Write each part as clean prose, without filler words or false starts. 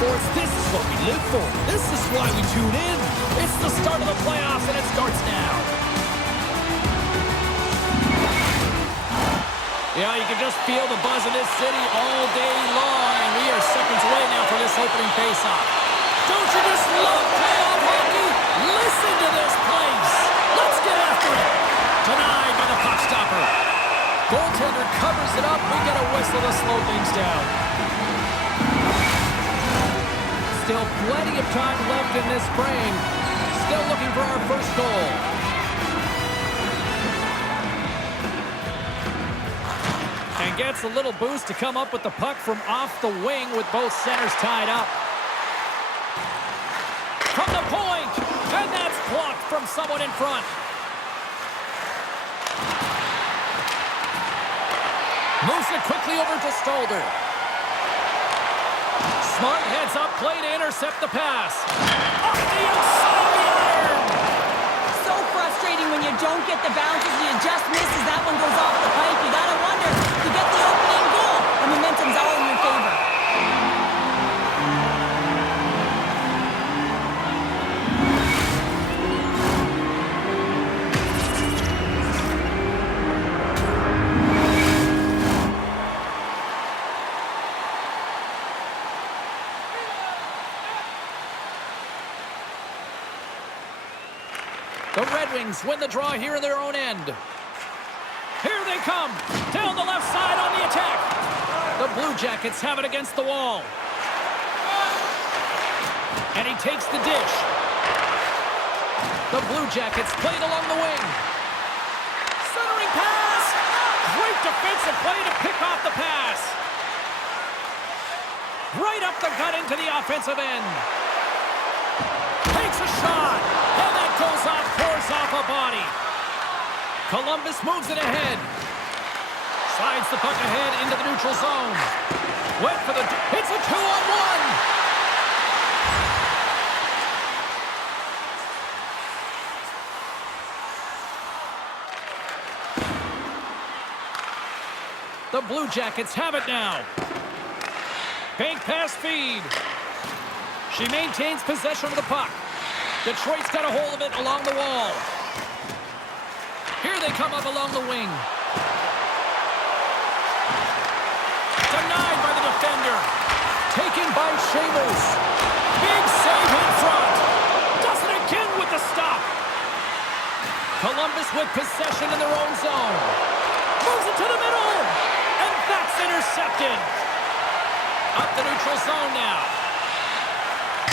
sports, this is what we live for. This is why we tune in. It's the start of the playoffs, and it starts now. Yeah, you can just feel the buzz in this city all day long, and we are seconds away now for this opening face-off. Don't you just love playoff hockey? Listen to this place. Let's get after it. Denied by the puck stopper. Goaltender covers it up. We get a whistle to slow things down. Still plenty of time left in this frame. Still looking for our first goal. And gets a little boost to come up with the puck from off the wing with both centers tied up. From the point, and that's blocked from someone in front. Moves it quickly over to Stolder. Smart heads up play to intercept the pass. Off the outside of the iron. So frustrating when you don't get the bounces and you just miss as that one goes off the pipe. You gotta wonder if you get the opening goal. The momentum's all in your favor. The Red Wings win the draw here in their own end. Here they come. Down the left side on the attack. The Blue Jackets have it against the wall. And he takes the dish. The Blue Jackets played along the wing. Centering pass. Great defensive play to pick off the pass. Right up the gut into the offensive end. Takes a shot. And that goes off, pours off a body. Columbus moves it ahead. Slides the puck ahead into the neutral zone. Went for the... It's a 2-on-1. The Blue Jackets have it now. Bank pass feed. She maintains possession of the puck. Detroit's got a hold of it along the wall. Here they come up along the wing. Denied by the defender. Taken by Sheamus. Big save in front. Does it again with the stop. Columbus with possession in their own zone. Moves it to the middle. And that's intercepted. Up the neutral zone now.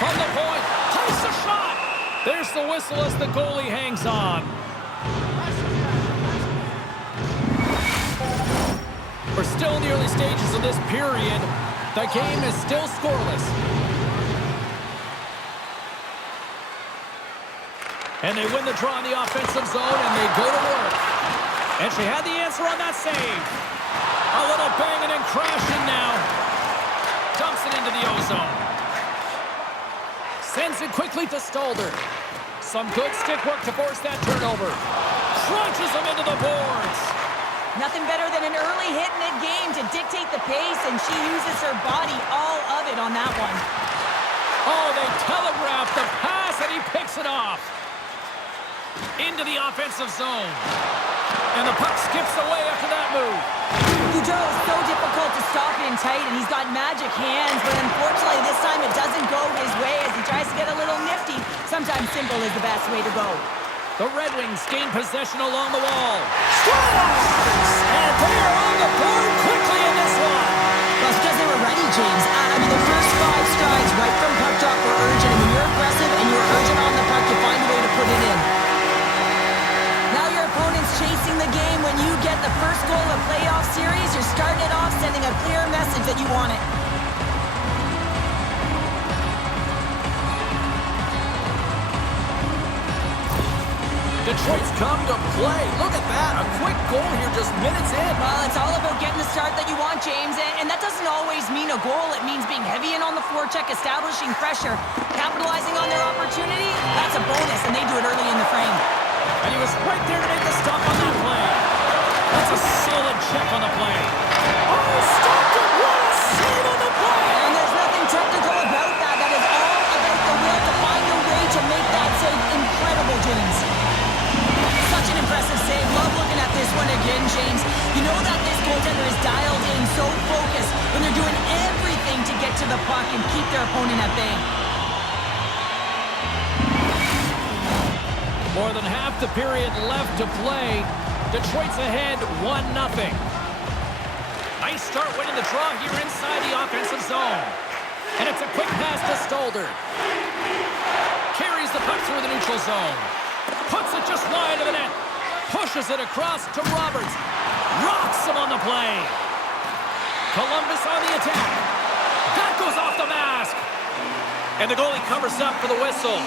From the point. Takes a shot. There's the whistle as the goalie hangs on. We're still in the early stages of this period. The game is still scoreless. And they win the draw in the offensive zone, and they go to work. And she had the answer on that save. A little banging and crashing now. Dumps it into the ozone. Sends it quickly to Stolder. Some good stick work to force that turnover. Crunches him into the boards. Nothing better than an early hit in a game to dictate the pace, and she uses her body, all of it on that one. Oh, they telegraph the pass, and he picks it off. Into the offensive zone. And the puck skips away after that move. Gaudreau is so difficult to stop in tight, and he's got magic hands, but unfortunately this time it doesn't go his way as he tries to get a little nifty. Sometimes simple is the best way to go. The Red Wings gain possession along the wall. Scores! And they are on the board quickly in this one. Well, it's because they were ready, James. I mean, the first 5 strides right from puck drop were urgent, and when you're aggressive and you're urgent on the puck, you find a way to put it in. Now your opponent's chasing the game. When you get the first goal of a playoff series, you're starting it off sending a clear message that you want it. Detroit's come to play. Look at that. A quick goal here just minutes in. Well, it's all about getting the start that you want, James. And that doesn't always mean a goal. It means being heavy in on the forecheck, establishing pressure, capitalizing on their opportunity. That's a bonus, and they do it early in the frame. And he was right there to make the stop on that play. That's a solid check on the play. Oh, stopped it. What a save on the play. And there's nothing technical about is dialed in, so focused, and they're doing everything to get to the puck and keep their opponent at bay. More than half the period left to play. Detroit's ahead 1-0. Nice start winning the draw here inside the offensive zone. And it's a quick pass to Stolder. Carries the puck through the neutral zone. Puts it just wide of the net. Pushes it across to Roberts. Rocks him on the play. Columbus on the attack. That goes off the mask. And the goalie covers up for the whistle.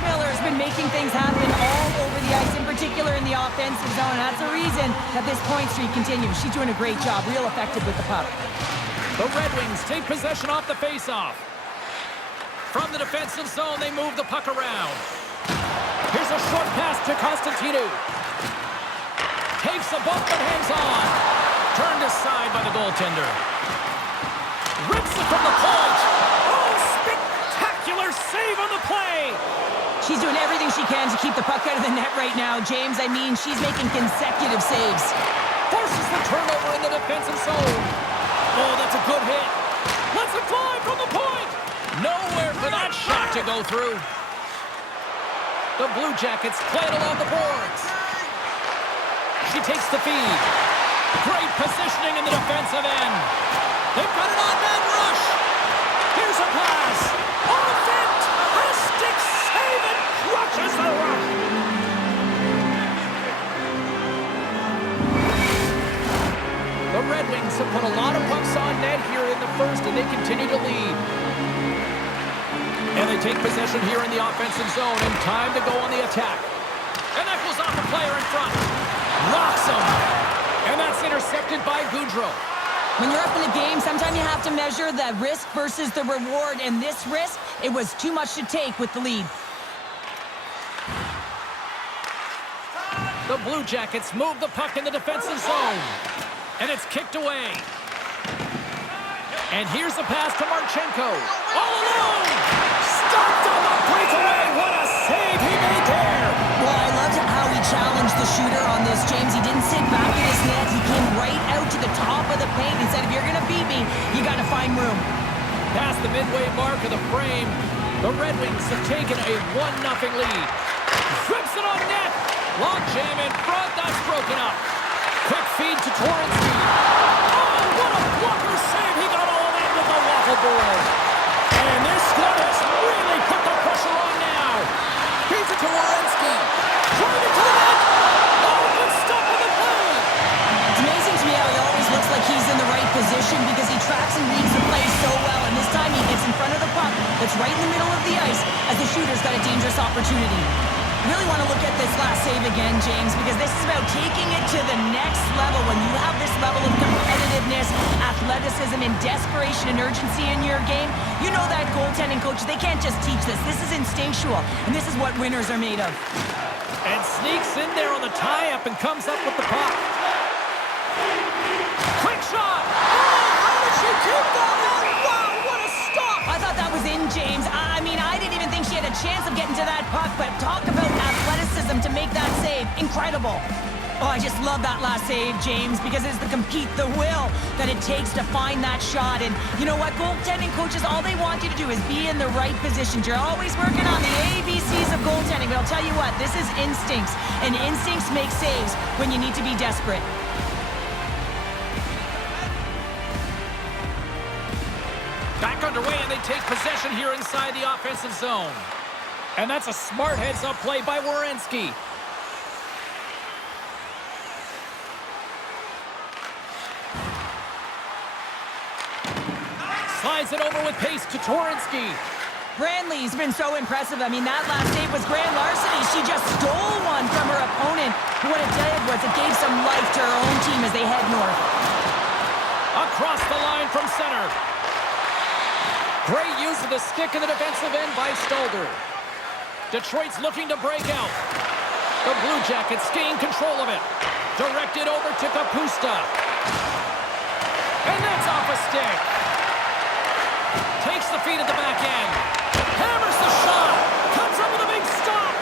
Miller has been making things happen all over the ice, in particular in the offensive zone. And that's the reason that this point streak continues. She's doing a great job, real effective with the puck. The Red Wings take possession off the faceoff. From the defensive zone, they move the puck around. Here's a short pass to Constantino. Takes a bump and hangs on. Turned aside by the goaltender. Rips it from the point. Oh, spectacular save on the play. She's doing everything she can to keep the puck out of the net right now, James. I mean, she's making consecutive saves. Forces the turnover in the defensive zone. Oh, that's a good hit. Let's it fly from the point. Nowhere for that shot to go through. The Blue Jackets play it along the boards. She takes the feed. Great positioning in the defensive end. They've got an on-man rush. Here's a pass. On fit. A stick save and crushes the rush. The Red Wings have put a lot of pucks on net here in the first, and they continue to lead. And they take possession here in the offensive zone, and time to go on the attack. And that goes off the player in front. Rocks him. And that's intercepted by Goudreau. When you're up in a game, sometimes you have to measure the risk versus the reward. And this risk, it was too much to take with the lead. The Blue Jackets move the puck in the defensive zone. And it's kicked away. And here's a pass to Marchenko. All alone! Stopped on the breakaway! What a save he made there! Well, I loved how he challenged the shooter on this, James. He didn't sit back in his net. He came right out to the top of the paint and said, if you're going to beat me, you got to find room. Past the midway mark of the frame, the Red Wings have taken a 1-0 lead. Flips it on net. Long jam in front. That's broken up. Quick feed to Torrensky. Oh, what a blocker save. He got all of that with the waffle board. And this squad has really put the pressure on now. Feeds it to Werenski. Driving to the net. Oh, good stuff on the play. It's amazing to me how he always looks like he's in the right position because he tracks and reads the play so well. And this time he gets in front of the puck that's right in the middle of the ice as the shooter's got a dangerous opportunity. Really want to look at this last save again, James, because this is about taking it to the next level. When you have this level of competitiveness, athleticism, and desperation and urgency in your game, you know that goaltending coaches, they can't just teach this. This is instinctual, and this is what winners are made of. And sneaks in there on the tie-up and comes up with the puck. Quick shot! Oh, how did she keep that one? Wow, what a stop! I thought that was in, James. I mean, I didn't even think she had a chance of getting to that puck, but talk about athleticism to make that save. Incredible. Oh, I just love that last save, James, because it's the compete, the will that it takes to find that shot. And you know what? Goaltending coaches, all they want you to do is be in the right positions. You're always working on the ABCs of goaltending, but I'll tell you what, this is instincts, and instincts make saves when you need to be desperate. Back underway, and they take possession here inside the offensive zone. And that's a smart heads-up play by Werenski. Slides it over with pace to Torrensky. Brantley's been so impressive. I mean, that last save was grand larceny. She just stole one from her opponent. What it did was it gave some life to her own team as they head north. Across the line from center. Great use of the stick in the defensive end by Stolder. Detroit's looking to break out. The Blue Jackets gain control of it. Directed over to Kapusta. And that's off a stick. Takes the feed at the back end. Hammers the shot. Comes up with a big stop.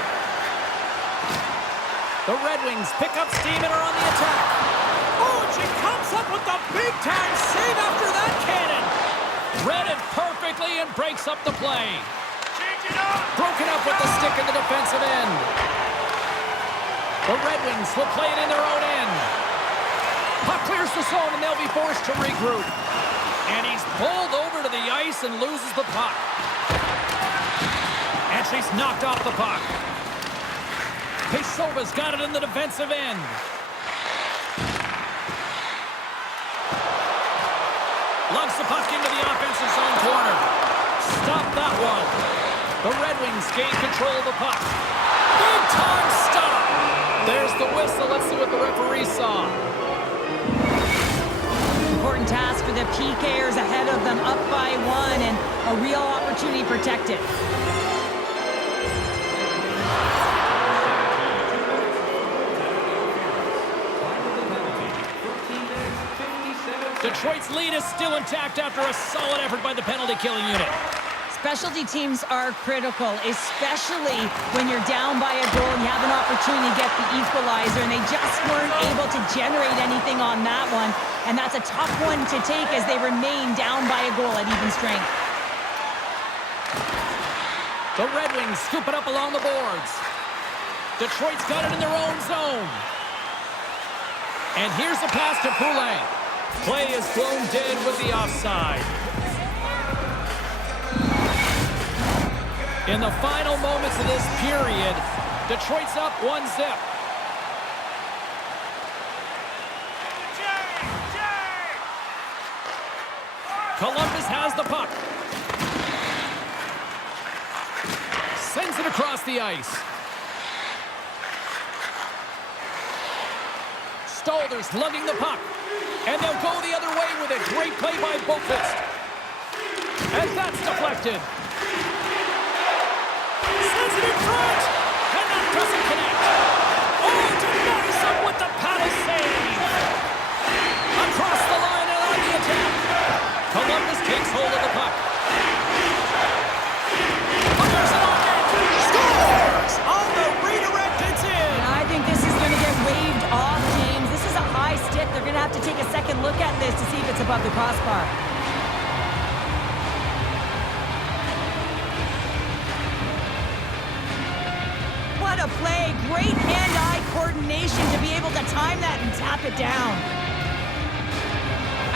The Red Wings pick up steam and are on the attack. Oh, and she comes up with the big-time save after that cannon. Read it perfectly and breaks up the play. Change it up! Broken up with the stick in the defensive end. The Red Wings will play it in their own end. Puck clears the zone, and they'll be forced to regroup. And he's pulled over to the ice and loses the puck. And she's knocked off the puck. Pesova's got it in the defensive end. Lugs the puck into the offensive zone corner. Stop that one. The Red Wings gain control of the puck. Big time stop. There's the whistle. Let's see what the referee saw. Important task for the PKers ahead of them, up by 1, and a real opportunity protected. Detroit's lead is still intact after a solid effort by the penalty-killing unit. Specialty teams are critical, especially when you're down by a goal and you have an opportunity to get the equalizer, and they just weren't able to generate anything on that one. And that's a tough one to take as they remain down by a goal at even strength. The Red Wings scoop it up along the boards. Detroit's got it in their own zone. And here's the pass to Poulin. Play is blown dead with the offside. In the final moments of this period, Detroit's up 1-0. Columbus has the puck. Sends it across the ice. Stalder's lugging the puck. And they'll go the other way with it. Great play by Boqvist. And that's deflected. Sends it in front. And that doesn't connect. Oh, denies him with the paddle save. Across the line and on the attack. Columbus takes hold of the puck. Fires it on net. Scores! On the redirect, it's in. And I think this is going to get waved off, James. This is a high stick. They're going to have to take a second look at this to see if it's above the crossbar. What a play. Great hand-eye coordination to be able to time that and tap it down.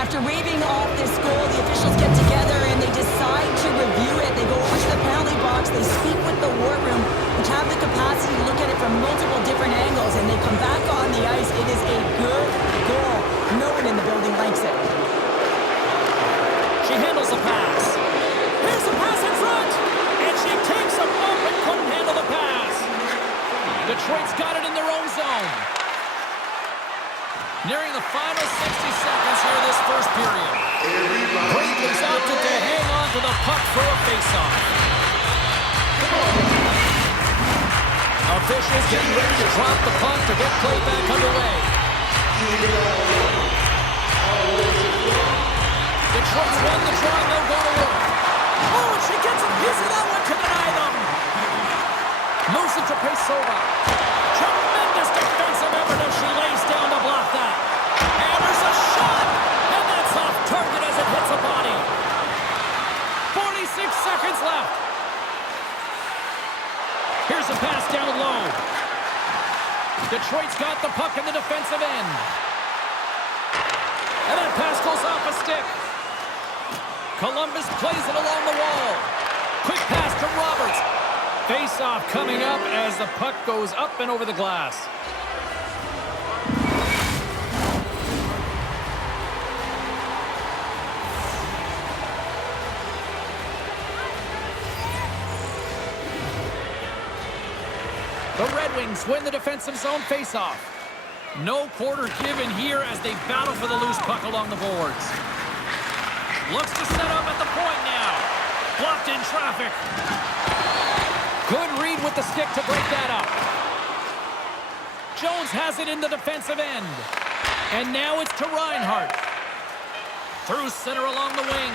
After waving off this goal, the officials get together and they decide to review it. They go over to the penalty box, they speak with the war room, which have the capacity to look at it from multiple different angles, and they come back on the ice. It is a good goal. No one in the building likes it. She handles the pass. Here's the pass in front. And she takes a bump and couldn't handle the pass. Detroit's got it in their own zone. Nearing the final 60 seconds here this first period. Braden's opted to hang on to the puck for a faceoff. Officials getting ready to drop the puck to get play back underway. Detroit's won the draw, they'll go to work. Oh, and she gets a piece of that one to deny them. Moves it to Pesova. Tremendous defensive effort as she lays down to block that. And there's a shot! And that's off target as it hits a body. 46 seconds left. Here's a pass down low. Detroit's got the puck in the defensive end. And that pass goes off a stick. Columbus plays it along the wall. Quick pass to Roberts. Face-off coming up as the puck goes up and over the glass. The Red Wings win the defensive zone face-off. No quarter given here as they battle for the loose puck along the boards. Looks to set up at the point now. Blocked in traffic. Good read with the stick to break that up. Jones has it in the defensive end. And now it's to Reinhart. Through center along the wing.